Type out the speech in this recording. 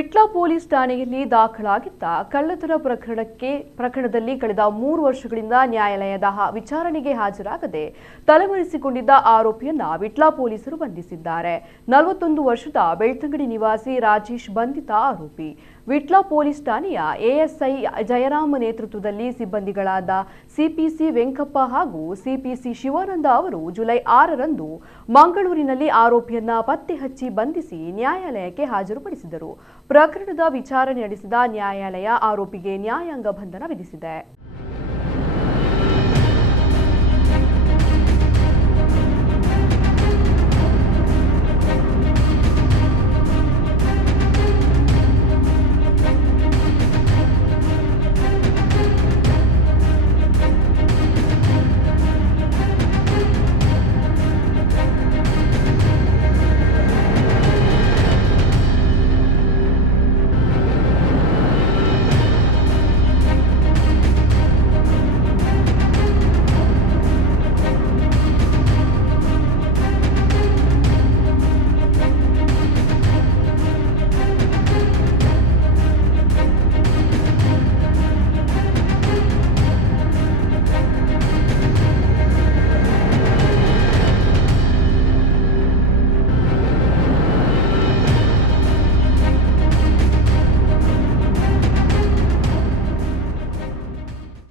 Vitla police ಠಾಣೆಯಲ್ಲಿ ದಾಖಲಾಗಿದ್ದ ಕಳ್ಳತನ ಪ್ರಕರಣದಲ್ಲಿ ಕಳೆದ 3 ವರ್ಷಗಳಿಂದ ನ್ಯಾಯಾಲಯದ ವಿಚಾರಣೆಗೆ ಹಾಜರಾಗದೆ ತಲೆಮರೆಸಿಕೊಂಡಿದ್ದ ಆರೋಪಿಯನ್ನ ವಿಟ್ಲ ಪೊಲೀಸರು ಬಂಧಿಸಿದ್ದಾರೆ. 41 ವರ್ಷದ ಬೆಳ್ತಂಗಡಿ ನಿವಾಸಿ ರಾಜೇಶ್ ಬಂಧಿತ ಆರೋಪಿ. ವಿಟ್ಲ ಪೊಲೀಸ್ ಠಾಣೆಯ ಎಎಸ್ಐ ಜಯರಾಮ್ ನೇತೃತ್ವದಲ್ಲಿ ಸಿಬ್ಬಂದಿಗಳಾದ ಸಿಪಿಸಿ ವೆಂಕಪ್ಪ ಹಾಗೂ ಸಿಪಿಸಿ ಶಿವಾನಂದ ಅವರು ಜುಲೈ 6ರಂದು ಮಂಗಳೂರಿನಲ್ಲಿ ಆರೋಪಿಯನ್ನ ಪತ್ತೆ ಹಚ್ಚಿ ಬಂಧಿಸಿ ನ್ಯಾಯಾಲಯಕ್ಕೆ ಹಾಜರುಪಡಿಸಿದರು. ಪ್ರಕರಣದ ವಿಚಾರಣೆ ನಡೆಸಿದ ನ್ಯಾಯಾಲಯ ಆರೋಪಿಗೆ ನ್ಯಾಯಾಂಗ ಬಂಧನ ವಿಧಿಸಿದೆ.